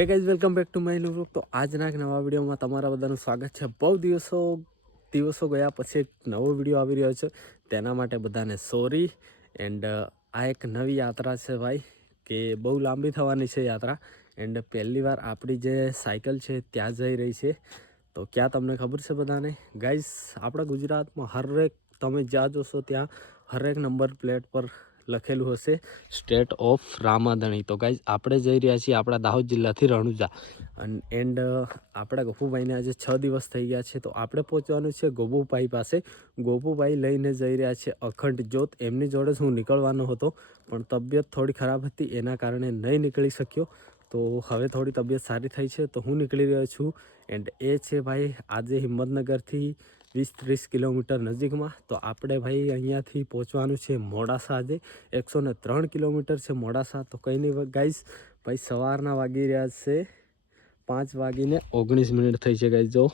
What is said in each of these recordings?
Hey guys welcome back to my new તો આજના એક નવા વિડીયોમાં તમારા બધાનું સ્વાગત છે. બહુ દિવસો દિવસો ગયા પછી એક નવો વીડિયો આવી રહ્યો છે. તેના માટે બધાને સોરી એન્ડ આ એક નવી યાત્રા છે ભાઈ, કે બહુ લાંબી થવાની છે યાત્રા. એન્ડ પહેલી વાર આપણી જે સાયકલ છે ત્યાં જઈ રહી છે. તો ક્યાં તમને ખબર છે બધાને? ગાઈઝ આપણા ગુજરાતમાં હરેક, તમે જ્યાં જોશો ત્યાં હરેક નંબર પ્લેટ પર લખેલું હશે, સ્ટેટ ઓફ રામાધણી. તો ગાઈઝ, આપણે જઈ રહ્યા છીએ આપણા દાહોદ જિલ્લાથી રણુજા. અને, એન્ડ આપણા ગોપુભાઈને આજે છ દિવસ થઈ ગયા છે, તો આપણે પહોંચવાનું છે ગોપુભાઈ પાસે. ગોપુભાઈ લઈને જઈ રહ્યા છે અખંડ જ્યોત. એમની જોડે જ હું નીકળવાનો હતો, પણ તબિયત થોડી ખરાબ હતી, એના કારણે નહીં નીકળી શક્યો. તો હવે થોડી તબિયત સારી થઈ છે, તો હું નીકળી રહ્યો છું. એન્ડ એ છે ભાઈ, આજે હિંમતનગરથી વીસ ત્રીસ કિલોમીટર નજીકમાં. તો આપણે ભાઈ અહીંયાથી પહોંચવાનું છે મોડાસા આજે. એકસો ને ત્રણ કિલોમીટર છે મોડાસા. તો કંઈ નહીં ગાઈસ, ભાઈ સવારના વાગી રહ્યા છે. પાંચ વાગીને ઓગણીસ મિનિટ થઈ છે ગાઈસ, જો.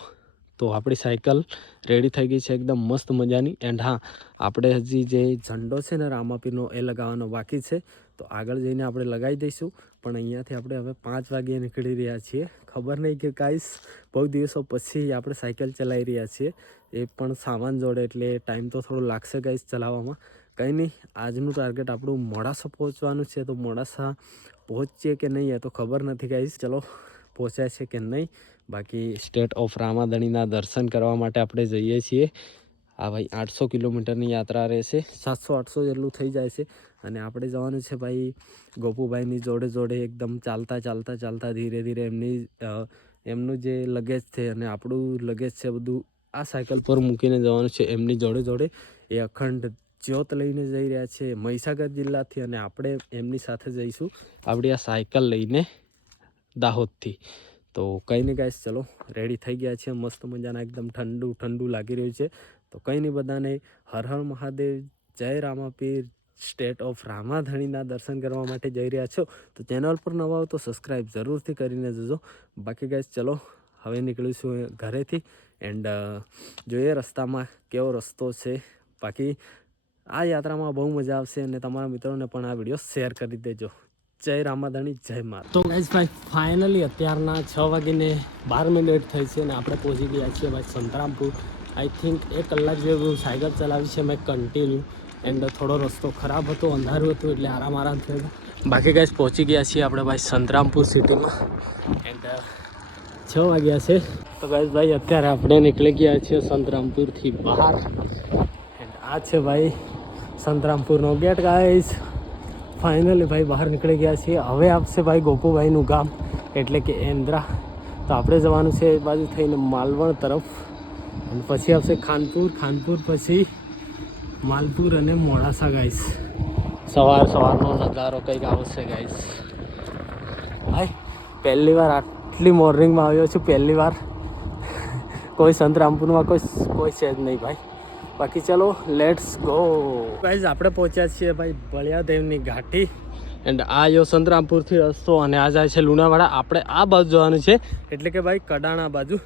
તો આપણી સાયકલ રેડી થઈ ગઈ છે. એકદમ મસ્ત મજાની. એન્ડ હા, આપણે હજી જે ઝંડો છે ને રામાપીરનો, એ લગાવવાનો બાકી છે. તો આગળ જઈને આપણે લગાવી દઈશું. પણ અહીંયાથી આપણે હવે પાંચ વાગ્યે નીકળી રહ્યા છીએ. ખબર નહીં કે કાંઈશ બહુ દિવસો પછી આપણે સાયકલ ચલાવી રહ્યા છીએ. એ પણ સામાન જોડે, એટલે ટાઈમ તો થોડો લાગશે કાંઈશ ચલાવવામાં. કંઈ નહીં, આજનું ટાર્ગેટ આપણું મોડાસા પહોંચવાનું છે. તો મોડાસા પહોંચીએ કે નહીં એ તો ખબર નથી કાંઈશ ચલો, પહોંચ્યા છે કે નહીં? બાકી સ્ટેટ ઓફ રામાદણીના દર્શન કરવા માટે આપણે જઈએ છીએ. આ ભાઈ આઠસો કિલોમીટરની યાત્રા રહેશે. સાતસો, આઠસો જેટલું થઈ જાય છે. અને આપણે જવાનું છે ભાઈ ગોપુભાઈની જોડે જોડે એકદમ ચાલતા ચાલતા ચાલતા ધીરે ધીરે એમની એમનું જે લગેજ છે અને આપણું લગેજ છે બધું આ સાયકલ પર મૂકીને જવાનું છે. એમની જોડે જોડે એ અખંડ જ્યોત લઈને જઈ રહ્યા છે મહીસાગર જિલ્લાથી અને આપણે એમની સાથે જઈશું આપણી આ સાયકલ લઈને દાહોદથી. તો કંઈ નહીં ગાઈશ ચલો રેડી થઈ ગયા છે મસ્ત મજાના, એકદમ ઠંડુ ઠંડુ લાગી રહ્યું છે. તો કંઈ નહીં, બધાને હર હર મહાદેવ, જય રામાપીર સ્ટેટ ઓફ રામાધણીના દર્શન કરવા માટે જઈ રહ્યા છો. તો ચેનલ પર નવા હો તો સબસ્ક્રાઈબ જરૂરથી કરીને જજો. બાકી ગાઈસ, ચલો, હવે નીકળીશું ઘરેથી. એન્ડ જોઈએ રસ્તામાં કેવો રસ્તો છે. બાકી આ યાત્રામાં બહુ મજા આવશે અને તમારા મિત્રોને પણ આ વીડિયો શેર કરી દેજો. જય રામાદાણી, જય માતા તો ગાઈઝ ભાઈ ફાઇનલી અત્યારના છ વાગીને બાર મિનિટ થઈ છે અને આપણે પહોંચી ગયા છીએ ભાઈ સંતરામપુર. આઈ થિંક એક કલાક જેવું સાયકલ ચલાવી છે મેં કન્ટિન્યુ એન્ડ થોડો રસ્તો ખરાબ હતો, અંધારું હતું, એટલે આરામ આરામ થયો બાકી ગાઈઝ પહોંચી ગયા છીએ આપણે ભાઈ સંતરામપુર સિટીમાં એન્ડ છ વાગ્યા છે. તો ગાઈઝ ભાઈ, અત્યારે આપણે નીકળી ગયા છીએ સંતરામપુરથી બહાર. એન્ડ આ છે ભાઈ સંતરામપુરનો ગેટ ગાઈઝ ફાઇનલી ભાઈ બહાર નીકળી ગયા છીએ. હવે આપશે ભાઈ ગોપુભાઈનું ગામ. એટલે કે એન્દ્રા. તો આપણે જવાનું છે એ બાજુ થઈને માલવણ તરફ. અને પછી આવશે ખાનપુર. ખાનપુર પછી માલપુર અને મોડાસા ગાઈસ સવાર સવારનો નજારો કંઈક આવશે ગાઈસ ભાઈ, પહેલી વાર આટલી મોર્નિંગમાં આવ્યો છું, પહેલી વાર. કોઈ સંતરામપુરમાં કોઈ કોઈ છે જ નહીં, ભાઈ. બાકી ચલો લેટ્સ ગો ગાઈઝ આપણે પહોંચ્યા છીએ ભાઈ બળિયાદેવની ઘાટી. એન્ડ આ યો સંતરામપુરથી રસ્તો અને આ જાય છે લુણાવાડા. આપણે આ બાજુ જવાનું છે. એટલે કે ભાઈ કડાણા બાજુ.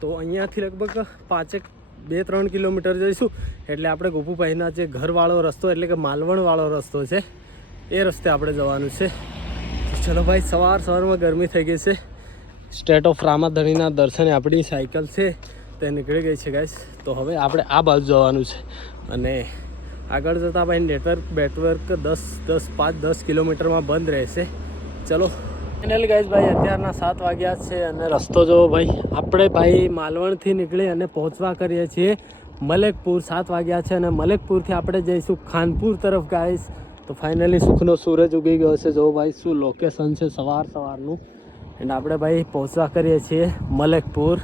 તો અહીંયાથી લગભગ પાંચેક બે ત્રણ કિલોમીટર જઈશું. એટલે આપણે ગોપુભાઈના જે ઘરવાળો રસ્તો એટલે કે માલવણવાળો રસ્તો છે એ રસ્તે આપણે જવાનું છે. ચલો ભાઈ સવાર સવારમાં ગરમી થઈ ગઈ છે. સ્ટેટ ઓફ રામાધણીના દર્શને આપણી સાયકલ છે. તે નીકળી ગઈ છે ગાઈસ તો હવે આપણે આ બાજુ જવાનું છે. અને આગળ જતાં ભાઈ નેટવર્ક બેટવર્ક દસ દસ, પાંચ, દસ કિલોમીટરમાં બંધ રહેશે. ચલો. ફાઇનલ ગાઈસ ભાઈ, અત્યારના સાત વાગ્યા છે અને રસ્તો જોવો ભાઈ. આપણે ભાઈ માલવણથી નીકળી અને પહોંચવા કરીએ છીએ મલેકપુર. સાત વાગ્યા છે અને મલેકપુરથી આપણે જઈશું ખાનપુર તરફ ગાઈસ તો ફાઇનલી સુખનો સૂરજ ઉગી ગયો છે. જો ભાઈ, શું લોકેશન છે, સવાર સવારનું. એન્ડ આપણે ભાઈ પહોંચવા કરીએ છીએ મલેકપુર.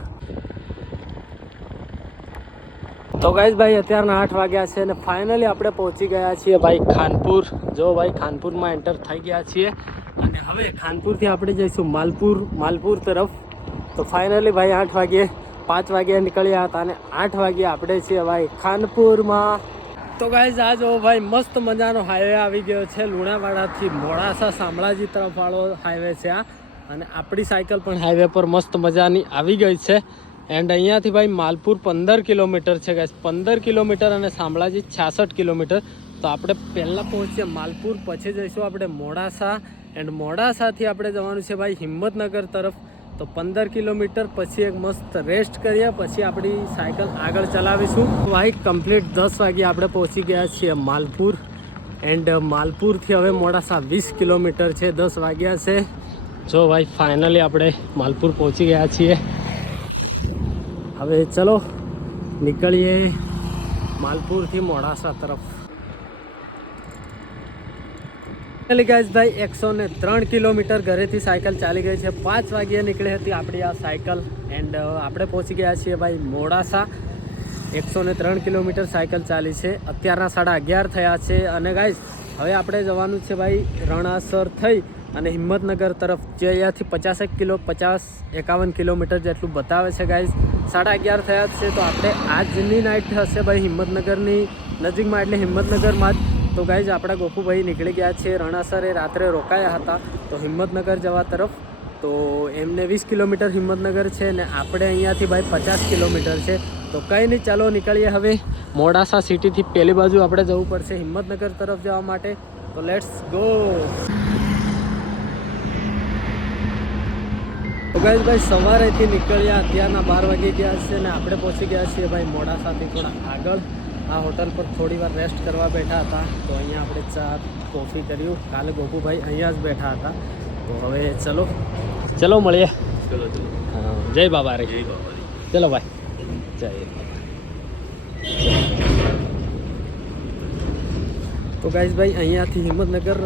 તો ગાઈઝ ભાઈ, અત્યારના આઠ વાગ્યા છે અને ફાઇનલી આપણે પહોંચી ગયા છીએ ભાઈ ખાનપુર. જો ભાઈ, ખાનપુરમાં એન્ટર થઈ ગયા છીએ. અને હવે ખાનપુરથી આપણે જઈશું માલપુર માલપુર તરફ. તો ફાઇનલી ભાઈ, આઠ વાગ્યે, પાંચ વાગ્યે નીકળ્યા હતા અને આઠ વાગ્યે આપણે છીએ ભાઈ ખાનપુરમાં. તો ગાઈઝ આ જો ભાઈ, મસ્ત મજાનો હાઈવે આવી ગયો છે. લુણાવાડાથી મોડાસા શામળાજી તરફવાળો હાઈવે છે આ. અને આપણી સાયકલ પણ હાઈવે પર મસ્ત મજાની આવી ગઈ છે. એન્ડ અહીંયાથી ભાઈ માલપુર પંદર કિલોમીટર છે ગાઈસ પંદર કિલોમીટર અને શામળાજી છાસઠ કિલોમીટર. તો આપણે પહેલાં પહોંચીએ માલપુર, પછી જઈશું આપણે મોડાસા. એન્ડ મોડાસાથી આપણે જવાનું છે ભાઈ હિંમતનગર તરફ. તો પંદર કિલોમીટર પછી એક મસ્ત રેસ્ટ કરીએ, પછી આપણી સાયકલ આગળ ચલાવીશું. ભાઈ કમ્પ્લીટ દસ વાગે આપણે પહોંચી ગયા છીએ માલપુર. એન્ડ માલપુરથી હવે મોડાસા વીસ કિલોમીટર છે, દસ વાગ્યા છે. જો ભાઈ ફાઇનલી આપણે માલપુર પહોંચી ગયા છીએ. હવે ચલો નીકળીએ માલપુરથી મોડાસા તરફ. ચાલી ગાઈઝ ભાઈ, એકસો ને ત્રણ કિલોમીટર ઘરેથી સાયકલ ચાલી ગઈ છે. પાંચ વાગ્યે નીકળી હતી આપણી આ સાયકલ એન્ડ આપણે પહોંચી ગયા છીએ ભાઈ મોડાસા. એકસો ને ત્રણ કિલોમીટર સાયકલ ચાલી છે. અત્યારના સાડા અગિયાર થયા છે અને ગાઈઝ હવે આપણે જવાનું છે ભાઈ રણાસર થઈ અને હિંમતનગર તરફ જે અહીંયાથી પચાસેક કિલો, પચાસ એકાવન કિલોમીટર જેટલું બતાવે છે ગાઈઝ સાડા અગિયાર થયા છે, તો આપણે આજની નાઇટ હશે ભાઈ હિંમતનગરની, નજીકમાં એટલે હિંમતનગરમાં જ. તો ગાઈઝ આપણા ગોપુભાઈ નીકળી ગયા છે, રણાસરે રાત્રે રોકાયા હતા. તો હિંમતનગર જવા તરફ. તો એમને વીસ કિલોમીટર હિંમતનગર છે ને આપણે અહીંયાથી ભાઈ પચાસ કિલોમીટર છે. તો કંઈ નહીં, ચાલો નીકળીએ હવે. મોડાસા સિટીથી પેલી બાજુ આપણે જવું પડશે હિંમતનગર તરફ જવા માટે. તો લેટ્સ ગો તો ગાઈઝ ભાઈ સવારેથી નીકળ્યા અત્યારના બાર વાગી ગયા છે ને આપણે પહોંચી ગયા છીએ ભાઈ મોડાસાથી થોડા આગળ. આ હોટલ પર થોડી વાર રેસ્ટ કરવા બેઠા હતા. તો અહીંયા આપણે ચા કોફી કર્યું. કાલે ગોપુભાઈ અહીંયા જ બેઠા હતા. તો હવે ચલો. ચલો મળીએ. હા, જય બાબા રે ચલો ભાઈ. જય તો ગાઈઝ ભાઈ અહીંયાથી હિંમતનગર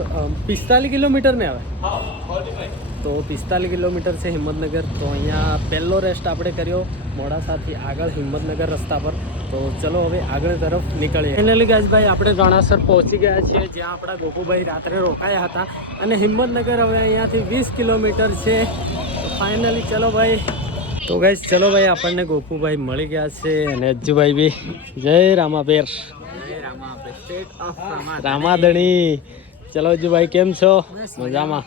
પિસ્તાલીસ કિલોમીટર ને આવે તો પિસ્તાલીસ કિલોમીટર છે હિંમતનગર. તો અહીંયા પહેલો રેસ્ટ આપણે કર્યો મોડાસાથી આગળ હિંમતનગર રસ્તા પર. તો ચલો હવે આગળ તરફ નીકળીએ. ફાઇનલી ગાજભાઈ આપણે રણાસર પહોંચી ગયા છીએ જ્યાં આપણા ગોપુભાઈ રાત્રે રોકાયા હતા. અને હિંમતનગર હવે અહીંયાથી વીસ કિલોમીટર છે. તો ફાઇનલી ચલો ભાઈ. તો ગાઈશ ચલો ભાઈ આપણને ગોપુભાઈ મળી ગયા છે અને અજ્જુભાઈ બી. જય રામાબેર રામાધણી. ચલો ભાઈ કેમ છો? મજામાં?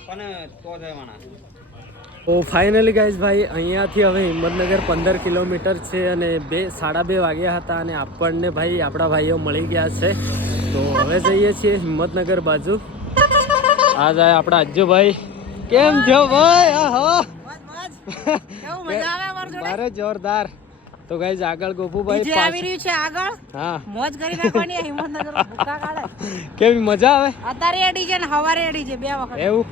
તો ફાઇનલી ગાઈઝ ભાઈ અહીંયાથી હવે હિંમતનગર પંદર કિલોમીટર છે અને બે સાડા બે વાગ્યા હતા અને આપણને ભાઈ આપણા ભાઈઓ મળી ગયા છે. તો હવે જઈએ છીએ હિંમતનગર બાજુ. આ જાય આપણા અજ્જુભાઈ. કેમ છો ભાઈ? આહો. મારે જોરદાર. તો ગાઈઝ આગળ ગોપુભાઈ જે આવી રહ્યું છે આગળ. હા. મોજ કરી નાખવાની હિંમતનગર ભૂકા કાઢે કેવી મજા આવે? અત્યારે એડી છે ને હવારે એડી છે બે વખત. એવું?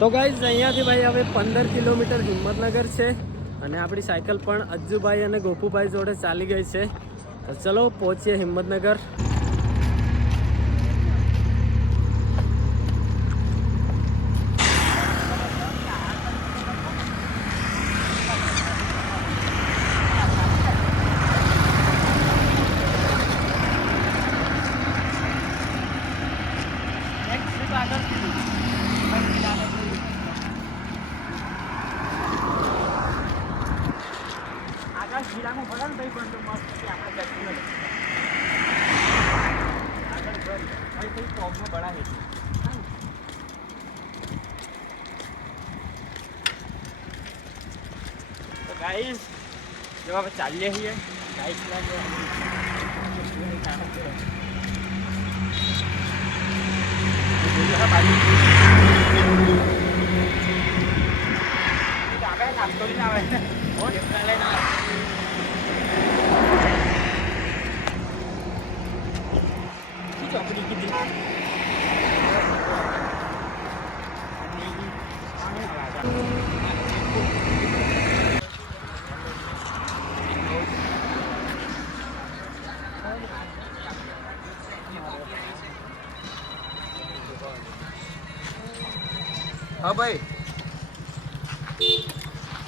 તો ગાઈઝ અહીંયાથી ભાઈ હવે પંદર કિલોમીટર હિંમતનગર છે અને આપણી સાયકલ પણ અજ્જુભાઈ અને ગોપુભાઈ જોડે ચાલી ગઈ છે. તો ચલો પહોંચીએ હિંમતનગર આગળ જીરામાં ભલે ને ભાઈ બંધ મસ્ત છે આપણે બેસી આગળ ભાઈ ભાઈ પ્રોબ્લેમ બળા છે તો ગાઈસ જો હવે ચાલીએ છીએ ગાઈસ લાગે નાસ્તો લઈને આવે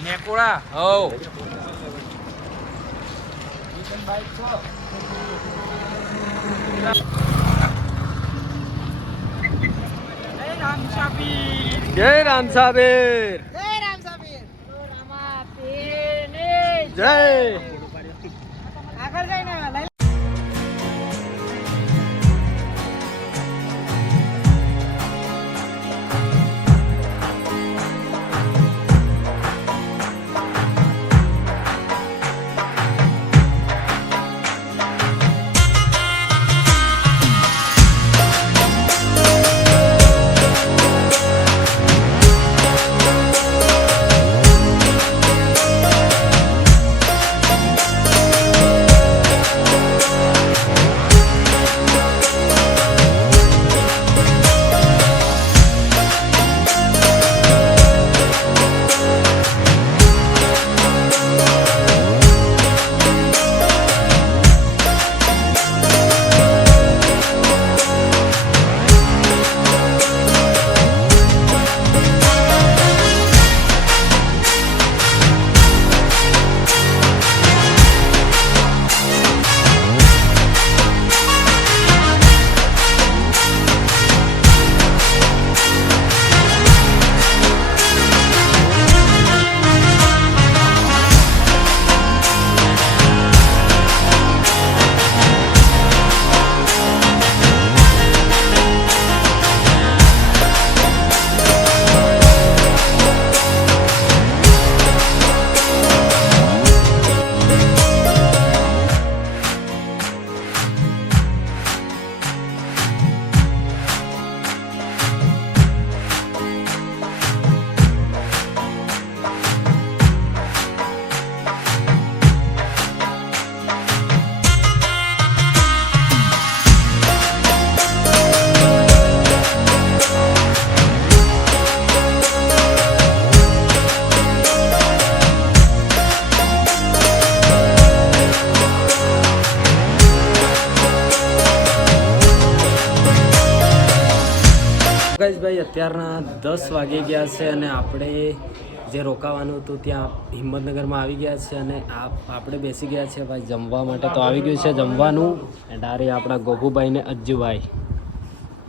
નેકોળા હવ જય રામ સાબેર જય રામ સાબીર રામા પીર જય અત્યારના દસ વાગી ગયા છે અને આપણે જે રોકાવાનું હતું ત્યાં હિંમતનગરમાં આવી ગયા છે અને આપ આપણે બેસી ગયા છે ભાઈ જમવા માટે. તો આવી ગયું છે જમવાનું એન્ડ આ આપણા ગોપુભાઈ ને અજ્જુભાઈ.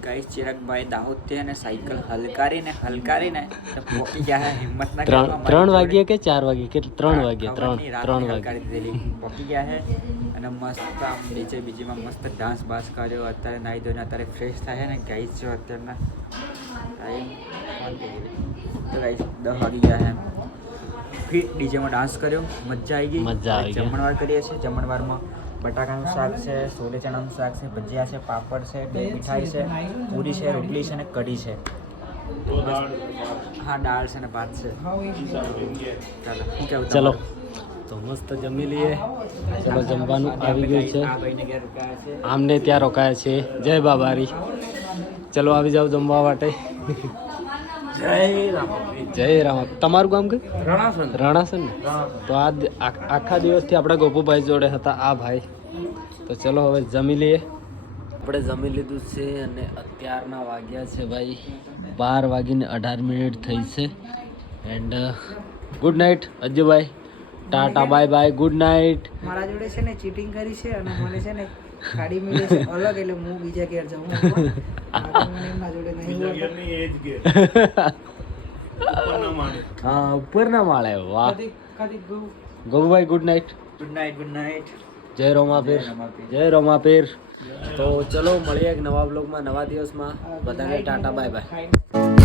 ગાઈસ ચિરાગભાઈ દાહોદથી અને સાયકલ હલકારીને હલકારીને પહોંચી ગયા હે હિંમતનગર ત્રણ વાગ્યે કે ચાર વાગ્યે? કે ત્રણ વાગ્યે ત્રણ ત્રણ વાગ્યે. હલકારી દીધેલી પહોંચી ગયા હે અને મસ્ત આમ નીચે બીજીમાં મસ્ત ડાન્સ બાન્સ કર્યો. અત્યારે નાહી ધોઈને અત્યારે ફ્રેશ થાય ને. ગાઈસ જો અત્યારના તો ગાઈસ દહ વાગી ગયા હે. ફિર ડીજેમાં ડાન્સ કર્યો. મજા આવી ગઈ. મજા આવી જમણવાર કરીએ છીએ. જમણવારમાં બટાકાનું શાક છે સોલે ચણાનું શાક છે ભજીયા છે પાપડ છે બે મીઠાઈ છે પૂરી છે રોટલી છે અને કઢી છે. હા દાળ છે ને ભાત છે. ચાલો તો મસ્ત જમી લઈએ. ચલો જમવાનું આવી ગયું છે. છે. આમને ત્યાં રોકાયા છે. જય બાબારી. ચલો આવી જાઓ જમવા માટે. જય રામ. તમારું ગામ કઈ રણાસન. રણાસન ને? તો આ આખા દિવસથી આપણા ગોપુભાઈ જોડે હતા આ ભાઈ. તો ચલો હવે જમી લઈએ. આપણે જમી લીધું છે અને અત્યારના વાગ્યા છે ભાઈ બાર વાગીને અઢાર મિનિટ થઈ છે. And good night Ajjubhai tata bye bye good night. મારા જોડે છે ને ચીટિંગ કરી છે અને મને છે ને ગાડી મળી છે અલગ એટલે હું બીજા ઘેર જાઉં. એમના જોડે નહીં. હા ઉપરના માળે વાહ. કદી કદી ગયું Gopubhai good night. Good night good night. જય રોમાપીર જય રમાપીર. તો ચલો મળીએ એક નવા બ્લોગમાં નવા દિવસમાં. બધાને ટાટા બાય બાય.